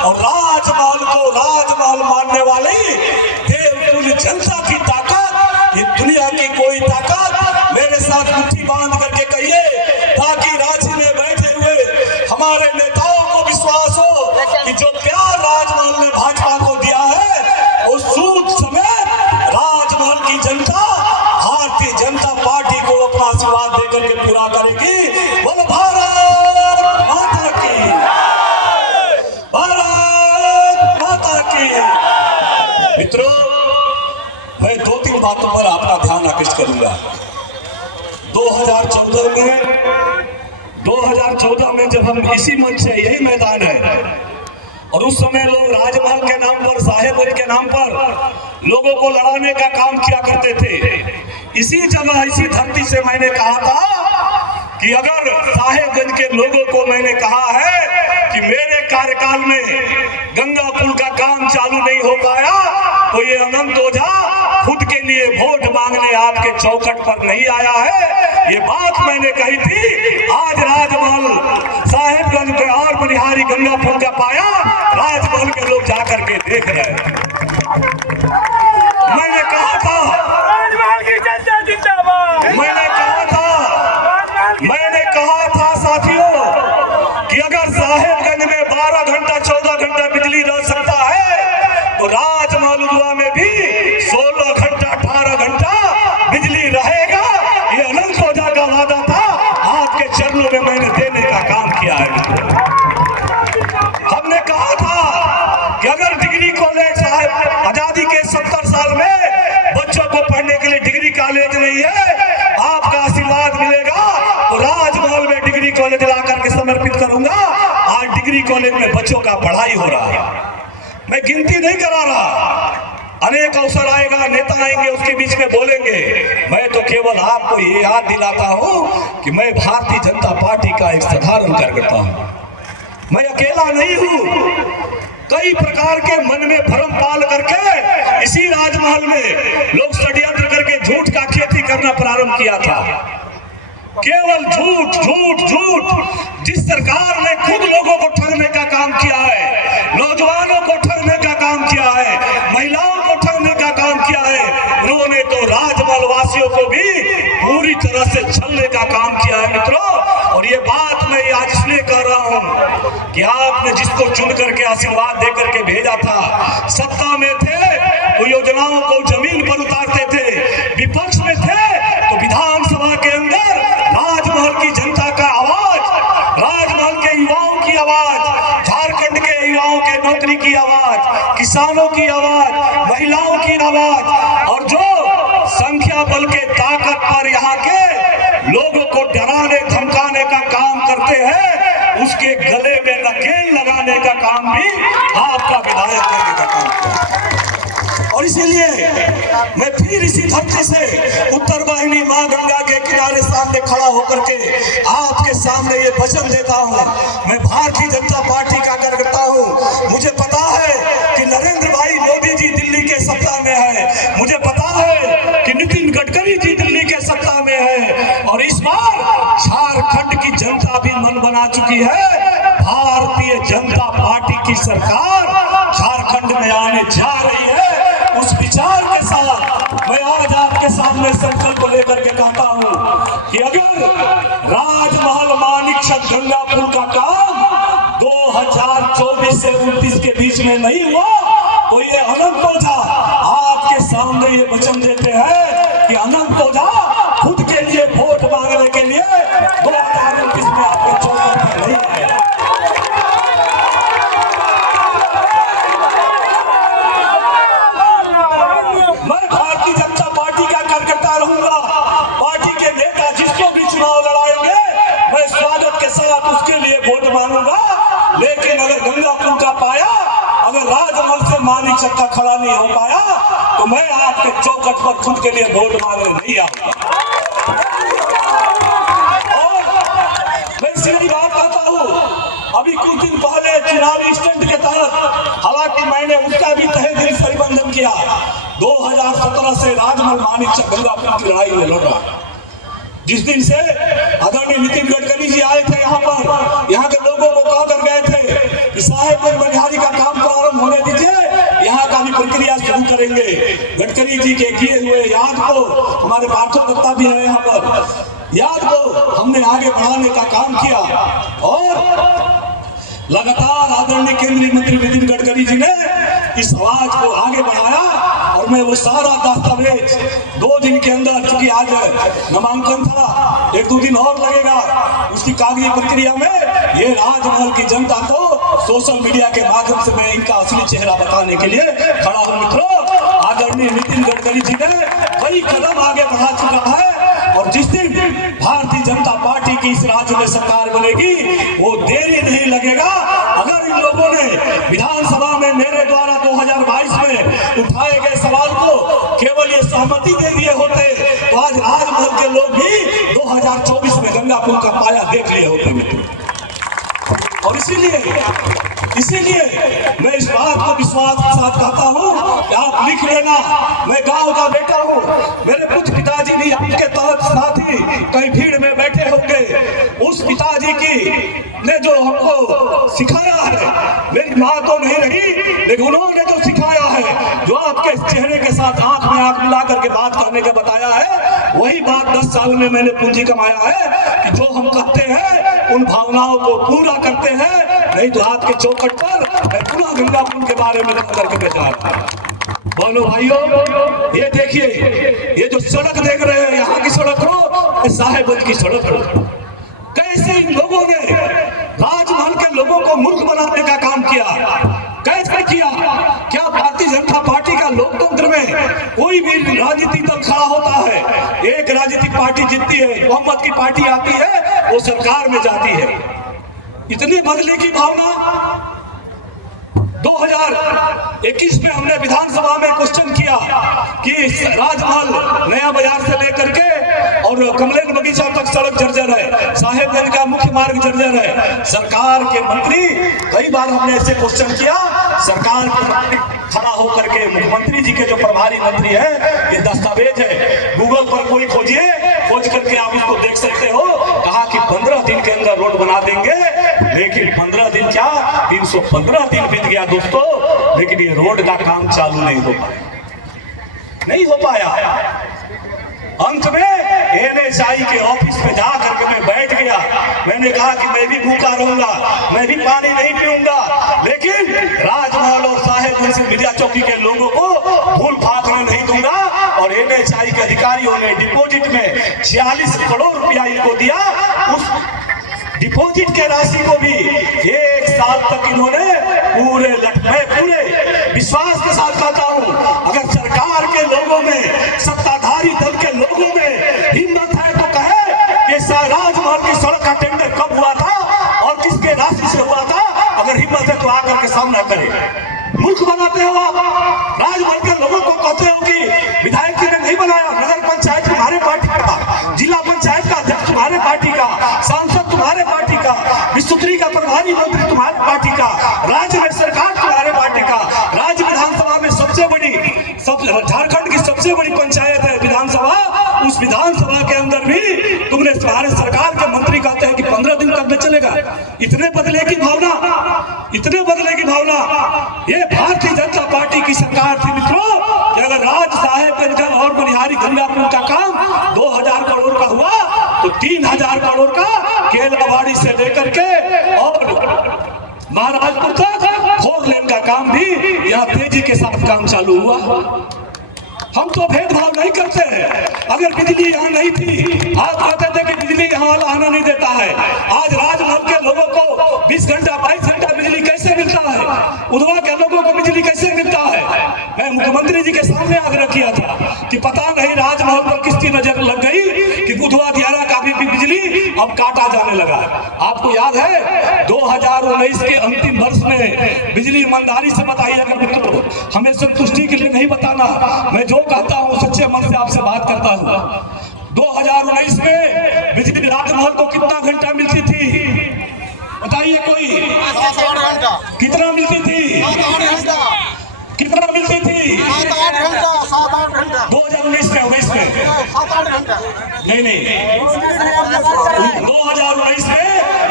और राजमहल को राजमहल मानने वाली देवतुल्य जनता की ताकत, ये दुनिया की कोई ताकत मेरे साथ मुट्ठी बांध करके कहिए, ताकि रांची में बैठे हुए हमारे नेताओं को विश्वास हो कि जो प्यार राजमहल ने भाजपा को दिया है उस सूद समेत राजमहल की जनता भारतीय जनता पार्टी को अपना आशीर्वाद देकर के पूरा करेगी। बोलो भारत माता की, भारत माता की। मित्रों, मैं 2-3 बातों पर आपका ध्यान आकृष्ट करूंगा। 2014 में जब हम इसी मंच से, यही मैदान है, और उस समय लोग राजमहल के नाम पर, साहेबगंज के नाम पर लोगों को लड़ाने का काम किया करते थे। इसी जगह, इसी धरती से मैंने कहा था कि अगर साहेबगंज के लोगों को मैंने कहा है कि मेरे कार्यकाल में गंगा पुल का काम चालू नहीं हो पाया तो ये अनंत ओझा खुद के लिए वोट मांगने आपके चौखट पर नहीं आया है। ये बात मैंने कही थी। आज राजमहल साहेबगंज में और बनिहारी गंगा पुल का पाया राजमहल के लोग जाकर के देख रहे हैं। मैंने कहा था, मैंने कहा था साथियों कि अगर साहेबगंज में 12 घंटा 14 घंटा बिजली रह सकता है तो राजमहल उदवा में भी 16 घंटा 18 घंटा बिजली रहेगा। ये अनंत ओझा का वादा था, आपके चरणों में मैंने देने का काम किया है। हमने कहा था कि अगर डिग्री कॉलेज, आजादी के 70 साल में बच्चों को पढ़ने के लिए डिग्री कॉलेज नहीं है, आपका आशीर्वाद मिलेगा तो राजमहल में डिग्री कॉलेज ला करके समर्पित करूंगा। आज डिग्री कॉलेज में बच्चों का पढ़ाई हो रहा है। मैं गिनती नहीं करा रहा, अनेक अवसर आएगा, नेता आएंगे, उसके बीच में बोलेंगे। मैं तो केवल आपको ये याद दिलाता हूं कि मैं भारतीय जनता पार्टी का एक साधारण कार्यकर्ता हूं। मैं अकेला नहीं हूं। कई प्रकार के मन में भ्रम पाल करके इसी राजमहल में लोग षड्यंत्र करके झूठ का खेती करना प्रारंभ किया था। केवल झूठ झूठ झूठ। जिस सरकार ने खुद लोगों को ठगने का काम किया है, नौजवानों को ठगने का काम किया है, महिलाओं को ठगने का काम किया है, उन्होंने तो राजमहल वासियों को भी पूरी तरह से छलने का काम किया है। मित्रों, और ये बात मैं आज इसलिए कह रहा हूं कि आपने जिसको चुन करके आशीर्वाद दे करके भेजा था, सत्ता में थे तो योजनाओं को जमीन पर उतारते थे, विपक्ष में थे तो विधानसभा के अंदर राजमहल की जनता का आवाज, राजमहल के युवाओं की आवाज, झारखंड के युवाओं के नौकरी की आवाज, किसानों की आवाज, महिलाओं की आवाज, और जो संख्या बल के ताकत पर यहाँ के लोगों को डराने धमकाने का काम करते हैं, उसके गले में नकेल लगाने का काम भी आपका विधायक करने का काम करता है। और इसीलिए मैं फिर इसी धरती से उत्तर वाहिनी मां गंगा के किनारे सामने खड़ा होकर के आपके सामने ये वचन देता हूं। मैं भारतीय जनता पार्टी का कार्यकर्ता हूं। मुझे पता है कि नरेंद्र भाई मोदी जी दिल्ली के सत्ता में है, मुझे पता है कि नितिन गडकरी जी दिल्ली के सत्ता में है, और इस बार झारखंड की जनता भी मन बना चुकी है। भारतीय जनता पार्टी की सरकार झारखंड में आने जा रही है। उस विचार के साथ मैं आज आपके सामने संकल्प लेकर के कहता हूं कि अगर राजमहल मानिकचक गंगा पुल का काम 2024 से 29 के बीच में नहीं हुआ तो ये अनंत ओझा आपके सामने ये वचन देते हैं कि अनंत ओझा खुद के लिए वोट मांगने के लिए 2029 में आपके चौखट पर नहीं आएगा। उसके लिए वोट मांगूंगा, लेकिन अगर गंगा पुल का पाया, अगर राजमहल से मानिकचक का खड़ा नहीं हो पाया तो मैं आपके चौखट पर खुद के लिए वोट मांगने नहीं आऊंगा। और मैं सीधी बात कहता हूं, अभी कुछ दिन पहले चुनावी स्टंट के तहत, हालांकि मैंने उसका भी तहे दिल से प्रबंधन किया, 2017 से राजमहल मानिकचक गंगा पुल की लड़ाई में लड़ रहा। जिस दिन से आदरणीय नितिन गडकरी जी आए थे यहाँ पर, यहाँ के लोगों को कह कर गए थे कि कि साहेबगंज मनिहारी का काम प्रारंभ होने दीजिए, यहाँ का भी प्रक्रिया शुरू करेंगे। गडकरी जी के किए हुए याद को, हमारे पार्थो दत्ता भी है यहाँ पर, याद को हमने आगे बढ़ाने का काम किया और लगातार आदरणीय केंद्रीय मंत्री नितिन गडकरी जी ने इस आवाज को आगे बढ़ाया और मैं वो सारा दस्तावेज 2 दिन के अंदर, चूंकि आज नामांकन था, 1-2 दिन और लगेगा उसकी कागजी प्रक्रिया में, ये राजमहल की जनता को सोशल मीडिया के माध्यम से मैं इनका असली चेहरा बताने के लिए खड़ा हूं। मित्रों, आदरणीय नितिन गडकरी जी ने कई कदम आगे बढ़ा चुका है और जिस दिन भारतीय जनता पार्टी की इस राज्य में सरकार बनेगी वो देरी नहीं लगेगा। अगर इन लोगों ने विधानसभा में मेरे द्वारा 2022 में उठाए गए सवाल को केवल ये सहमति दे दिए होते तो आज राजमहल के लोग भी 2024 में गंगा पुल का पाया देख लिए होते मित्रों। और इसीलिए मैं इस बात को विश्वास के साथ कहता हूँ कि आप लिख लेना, मैं गांव का बेटा हूँ, मेरे कुछ पिताजी भी आपके तहत साथी कहीं भीड़ में बैठे होंगे, उस पिताजी की ने जो हमको सिखाया है, मेरी माँ तो नहीं रही लेकिन उन्होंने जो सिखाया है, जो आपके चेहरे के साथ आंख में आंख मिला करके बात करने का बताया है, वही बात 10 साल में मैंने पूंजी कमाया है कि जो हम कहते हैं उन भावनाओं को पूरा करते हैं। नहीं तो हाथ के चौखट पर मैं पुनः गंगा पुल के बारे में करके बेचा रहा हूं। बोलो भाइयों, ये देखिए, ये जो सड़क देख रहे हैं, यहाँ की सड़क हो, साहेबगंज की सड़क हो, कैसे इन लोगों ने राजमहल के लोगों को मूर्ख बनाने का काम किया, कैसे किया? क्या भारतीय जनता पार्टी का लोकतंत्र में कोई भी राजनीतिक दल खड़ा होता है, एक राजनीतिक पार्टी जीतती है, बहुमत की पार्टी आती है, वो सरकार में जाती है। इतनी बदले की भावना 2021 में हमने विधानसभा में क्वेश्चन किया कि राजमहल नया बाजार से लेकर के और कमलेन बगीचा तक सड़क जर्जर है, साहेबगंज का मुख्य मार्ग जर्जर है। सरकार के मंत्री, कई बार हमने ऐसे क्वेश्चन किया, सरकार के मंत्री खड़ा होकर के, मुख्यमंत्री जी के जो प्रभारी मंत्री है, ये दस्तावेज है, गूगल पर कोई खोजिए, खोज करके आप इसको देख सकते हो, कहा कि 15 दिन के अंदर रोड बना देंगे, लेकिन 15 दिन क्या 315 दिन बीत गया दोस्तों, लेकिन ये रोड का काम चालू नहीं हो पाया। अंत में NHI के ऑफिस में जा करके मैं बैठ गया, मैंने कहा कि मैं भी भूखा रहूंगा, मैं भी पानी नहीं पीऊंगा, लेकिन राजमहल और साहेबगंज से मिर्जा चौकी के लोगों को फूल फाकने नहीं दूंगा। और NHI के अधिकारियों ने डिपॉजिट में 46 करोड़ रुपया इनको दिया, उस डिपॉजिट के राशि को भी 1 साल तक इन्होंने पूरे विश्वास के साथ कहता हूं, अगर सरकार के लोगों में, सत्ताधारी दल के लोगों में हिम्मत है तो कहे कि राजमहल की सड़क का टेंडर कब हुआ था और किसके राशि से हुआ था, अगर हिम्मत है तो आकर के सामना करे। मूर्ख बनाते हो आप, राजमहल के लोगों को कहते हो कि विधायक जी ने नहीं बनाया, नगर पंचायत तुम्हारे पार्टी का, जिला पंचायत का अध्यक्ष तुम्हारे पार्टी का, सांसद तुम्हारे पार्टी का, विस्तृति का प्रभारी मंत्री तुम्हारे पार्टी का, राज्य में सरकार तुम्हारे पार्टी का, राज्य विधानसभा में सबसे बड़ी, झारखंड की सबसे बड़ी पंचायत है विधानसभा, उस विधानसभा के अंदर भी तुमने तुम्हारे सरकार के मंत्री कहते हैं कि 15 दिन तक न चलेगा। इतने बदले की भावना, इतने बदले की भावना, ये भारतीय जनता पार्टी की सरकार थी मित्रों कि अगर राज साहेबगंज और मनिहारी गंगा पुल का काम 2000 करोड़ का हुआ तो 3000 करोड़ का केलावाड़ी से लेकर के और महाराजपुर तक 4 लेन का काम भी यहाँ तेजी के साथ काम चालू हुआ। हम तो भेदभाव नहीं करते हैं। अगर बिजली यहाँ नहीं थी, आप कहते थे कि बिजली यहाँ वाला आना नहीं देता है, आज राजमहल के लोगों को 20 घंटा 22 घंटा बिजली कैसे मिलता है, उधवा के लोगों को बिजली कैसे मिलता है। मैं मुख्यमंत्री जी के सामने आग्रह किया था कि पता नहीं राजमहल पर किसकी नजर लग गई कि बुधवा दियारा का भी बिजली अब काटा जाने लगा। आपको याद है 2019 के अंतिम वर्ष में बिजली ईमानदारी से बताइएगा मित्रों, हमें संतुष्टि के लिए नहीं बताना, मैं जो कहता हूँ सच्चे मन से आपसे बात करता हूँ। 2019 में बिजली राजमहल को कितना घंटा मिलती थी बताइए कोई? कितना मिलती थी? कितना मिलती थी? 7-8 घंटा 7-8 घंटा 2019 में 19 में 7-8 घंटा नहीं 2019 में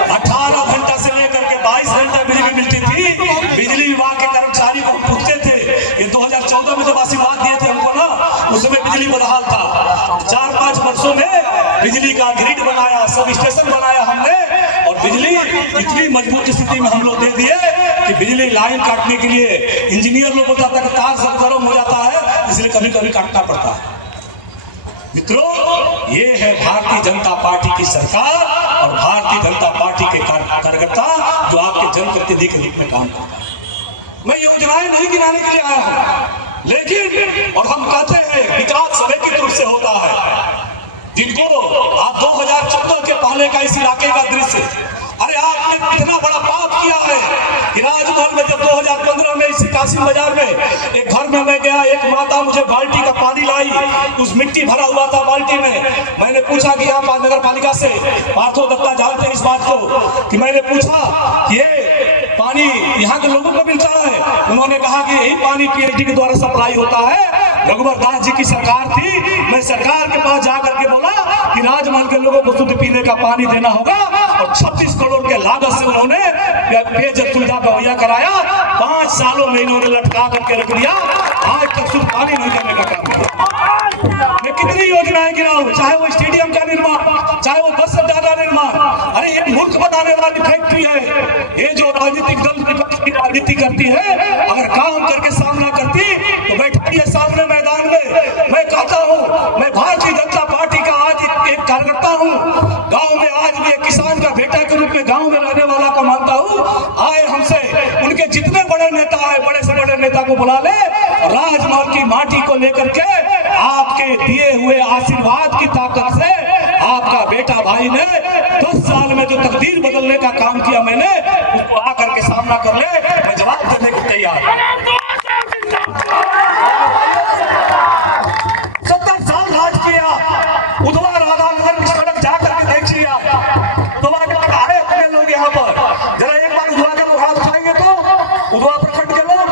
18 घंटा से लेकर के 22 घंटा बिजली मिलती थी। बिजली विभाग के कर्मचारी को पूछते थे, ये 2014 में जब आशीर्वाद दिए थे हमको ना, उस समय बिजली बदहाल था। 4-5 वर्षों में बिजली का ग्रिड बनाया, सब स्टेशन बनाया हमने, और बिजली इतनी मजबूत स्थिति में हम लोग दे दिए कि बिजली लाइन काटने के लिए इंजीनियर लोग बोलता था कि तार सब गर्म हो जाता है, इसलिए कभी कभी काटना पड़ता है। मित्रों, ये है भारतीय जनता पार्टी की सरकार और भारतीय जनता पार्टी के कार्यकर्ता जो आपके जनप्रतिनिधि के रूप में काम करता है। मैं योजनाएं नहीं गिनाने के लिए आया हूं, लेकिन और हम कहते हैं विकास समेकित रूप से होता है। जिनको आप 2014 के पहले का इस इलाके का दृश्य, अरे आपने इतना बड़ा पाप किया है कि राजमहल में जब 2015 में इसी कासिम बाजार में एक घर में मैं गया, एक माता मुझे बाल्टी का पानी लाई, उस मिट्टी भरा हुआ था बाल्टी में। मैंने पूछा कि आप नगर पालिका से पार्थो दत्ता जानते हैं इस बात को, कि मैंने पूछा कि ये पानी यहाँ के लोगों को मिलता है? उन्होंने कहा कि यही पानी पीएचडी के द्वारा सप्लाई होता है। रघुवर दास जी की सरकार थी, मैं सरकार के पास जाकर के बोला कि राजमहल के लोगों को शुद्ध पीने का पानी देना होगा, और 36 करोड़ के लागत से उन्होंने पेयजल सुविधा मुहैया कराया। 5 सालों में इन्होंने लटका करके रख दिया, आज तक शुद्ध पानी नहीं करने का काम किया। मैं कितनी योजनाएं गिनाऊं, चाहे वो स्टेडियम का निर्माण, चाहे वो बस अड्डा का निर्माण। अरे ये मूर्ख बनाने वाली फैक्ट्री है। ये जो राजनीतिक दल विपक्ष की राजनीति करती है, अगर काम करके सामना करती तो बैठिए सामने मैदान में। मैं कहता हूँ, मैं भारतीय जनता पार्टी का आज एक कार्यकर्ता हूँ, गांव में आज भी एक किसान का बेटा के रूप में गांव में रहने वाला का मानता हूँ। आए हमसे उनके जितने बड़े नेता है, बड़े से बड़े नेता को बुला ले, राजमहल की माटी को लेकर के आपके दिए हुए आशीर्वाद की ताकत से आपका बेटा भाई ने 10 साल में जो तकदीर बदलने का काम किया मैंने, उसको आकर के सामना कर ले, मैं जवाब देने को तैयार हूं। 70 साल राज किया, उधवा राधानगर की सड़क जाकर के देखिए आप, तो आए अपने लोग यहाँ पर, जरा एक बार उधवा के लोग हाथ उठाएंगे तो उधवा प्रखंड के लोग,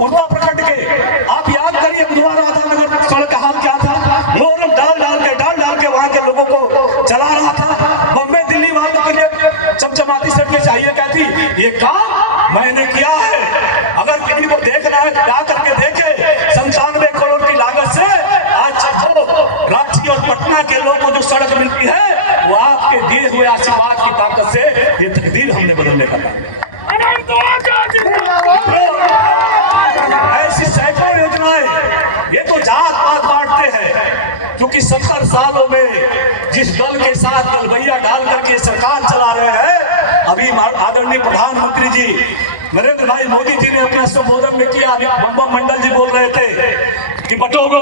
उधवा प्रखंड के आप याद करिए उधवा राधानगर सड़क का हाल क्या था। मोहरम डाल डाल के वहां के लोगों को चला रहा था। बम्बई दिल्ली वालों के लिए चमचमाती सड़कें चाहिए, कहती ये काम मैंने किया है। अगर किसी को देखना है जा करके देखे, 97 करोड़ की लागत से आज रांची और पटना के लोगों को जो सड़क मिलती है, वो आपके दिए हुए आशीर्वाद की ताकत से ये तकदीर हमने बदलने का काम। ऐसी सैकड़ों योजनाएं, ये तो जात पात बांटते हैं, क्योंकि 70 सालों में जिस दल के साथ गलबैया डाल करके सरकार चला रहे हैं, अभी आदरणीय प्रधानमंत्री जी नरेंद्र भाई मोदी जी ने अपना संबोधन में किया, बम बम मंडल जी बोल रहे थे कि बटोगे